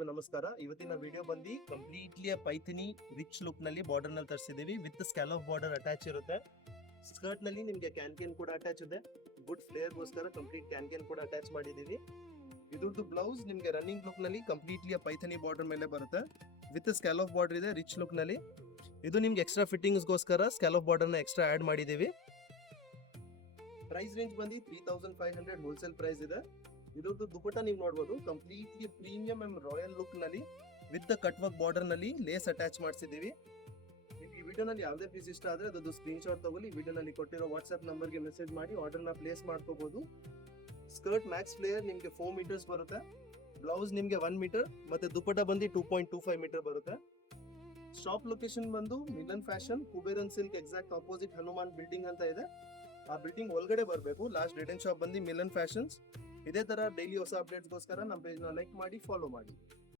ಎಲ್ರಿಗೂ ನಮಸ್ಕಾರ. ಇವತ್ತಿನ ವಿಡಿಯೋ ಬಂದು ಕಂಪ್ಲೀಟ್ಲಿ ಪೈಥಿನಿ ರಿಚ್ ಲುಕ್ ನಲ್ಲಿ ಬಾರ್ಡರ್ ನಲ್ಲಿ ತರಿಸಿದೀವಿ. ವಿತ್ ಸ್ಕ್ಯಾಲಪ್ ಬಾರ್ಡರ್ ಅಟ್ಯಾಚ್ ಇರುತ್ತೆ. ಸ್ಕರ್ಟ್ ನಲ್ಲಿ ನಿಮ್ಗೆ ಕ್ಯಾನ್ ಕೂಡ ಅಟ್ಯಾಚ್ ಇದೆ. ಗುಡ್ ಫ್ಲೇರ್ ಗೋಸ್ಕರ ಕಂಪ್ಲೀಟ್ ಕ್ಯಾನ್ ಕೂಡ ಅಟ್ಯಾಚ್ ಮಾಡಿದೀವಿ. ಇದ್ರದ್ದು ಬ್ಲೌಸ್ ನಿಮ್ಗೆ ರನ್ನಿಂಗ್ ಲುಕ್ ನಲ್ಲಿ ಕಂಪ್ಲೀಟ್ಲಿ ಪೈಥನಿ ಬಾರ್ಡರ್ ಮೇಲೆ ಬರುತ್ತೆ. ವಿತ್ ಸ್ಕ್ಯಾಲಪ್ ಬಾರ್ಡರ್ ಇದೆ ರಿಚ್ ಲುಕ್ ನಲ್ಲಿ. ಇದು ನಿಮ್ಗೆ ಎಕ್ಸ್ಟ್ರಾ ಫಿಟ್ಟಿಂಗ್ಸ್ ಗೋಸ್ಕರ ಸ್ಕ್ಯಾಲಪ್ ಬಾರ್ಡರ್ ನ ಎಕ್ಸ್ಟ್ರಾ ಆಡ್ ಮಾಡಿದೀವಿ. ಪ್ರೈಸ್ ರೇಂಜ್ ಬಂದು 3500 ಹೋಲ್ಸೇಲ್ ಪ್ರೈಸ್ ಇದೆ. ಇದ್ರದ್ದು ದುಪಟ್ಟ ನೀವು ನೋಡಬಹುದು, completely premium and royal look ನಲ್ಲಿ ವಿತ್ ಕಟ್ ವರ್ಕ್ ಬಾರ್ಡರ್ ನಲ್ಲಿ ಲೇಸ್ ಅಟ್ಯಾಚ್ ಮಾಡಿಸಿದೀವಿ. ಈ ವಿಡಿಯೋನಲ್ಲಿ ಯಾವುದೇ ಪೀಸ್ ಇಷ್ಟ ಆದ್ರೆ ಅದೊಂದು ಸ್ಕ್ರೀನ್ ಶಾಟ್ ತಗೊಳ್ಳಿ. ವಿಡಿಯೋನಲ್ಲಿ ಕೊಟ್ಟಿರೋ ವಾಟ್ಸ್ಆಪ್ ನಂಬರ್ಗೆ ಮೆಸೇಜ್ ಮಾಡಿ ಆರ್ಡರ್ ನ ಪ್ಲೇಸ್ ಮಾಡ್ಕೋಬಹುದು. ಸ್ಕರ್ಟ್ ಮ್ಯಾಕ್ಸ್ ಫ್ಲೇಯರ್ ನಿಮ್ಗೆ 4 ಮೀಟರ್ಸ್ ಬರುತ್ತೆ. ಬ್ಲೌಸ್ ನಿಮ್ಗೆ 1 ಮೀಟರ್ ಮತ್ತೆ ದುಪಟ್ಟ ಬಂದು 2.25 ಮೀಟರ್ ಬರುತ್ತೆ. ಶಾಪ್ ಲೊಕೇಶನ್ ಬಂದು Milan fashion, Kuberan silk exact opposite Hanuman building ಅಂತ ಇದೆ. ಆ ಬಿಲ್ಡಿಂಗ್ ಒಳಗಡೆ ಬರಬೇಕು. ಲಾಸ್ಟ್ ಡೆಡ್ ಅಂಡ್ ಶಾಪ್ ಬಂದು ಮಿಲನ್ ಫ್ಯಾಷನ್ಸ್. ಇದೇ ತರ ಡೈಲಿ ಹೊಸ ಅಪ್ಡೇಟ್ಸ್ಗೋಸ್ಕರ ನಮ್ಮ ಪೇಜ್ ನ ಲೈಕ್ ಮಾಡಿ, ಫಾಲೋ ಮಾಡಿ.